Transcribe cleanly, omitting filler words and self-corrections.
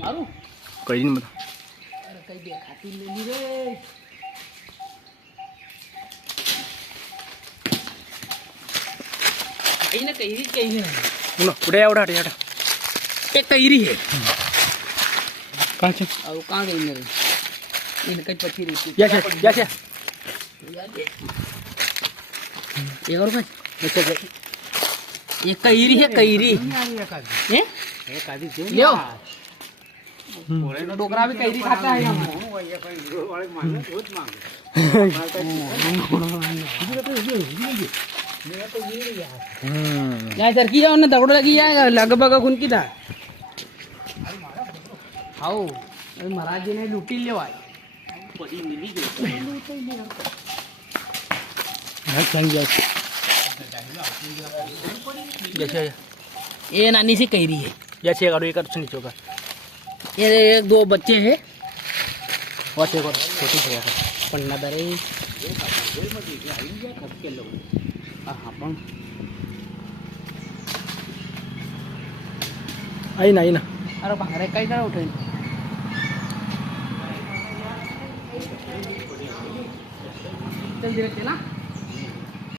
મારું કઈ નહીં બધા અરે કઈ બે ખાતી લેલી રે કઈને કઈ ને બોલો ઉડે આવડા હટા એક કઈરી હે કાં છે આવું કાં ગઈ ને એને કઈ પછી રહી યા છે એ ઓર ભાઈ એક કઈરી હે કઈરી હે કાદી જો લ્યો ડોકરા भी कईरी खाता है हम यहाँ सरकी जाओ ना दगड़ो लगी जाएगा लगभग खून की था आओ महाराज जी ने लूटी ले भाई ये नानी सी कईरी है जैसे करो एक नीचे होगा ये एक दो बच्चे हैं और से छोटी है पन्ना दरे आई ना अरे भांगरे कई ना उठे चल धीरे ना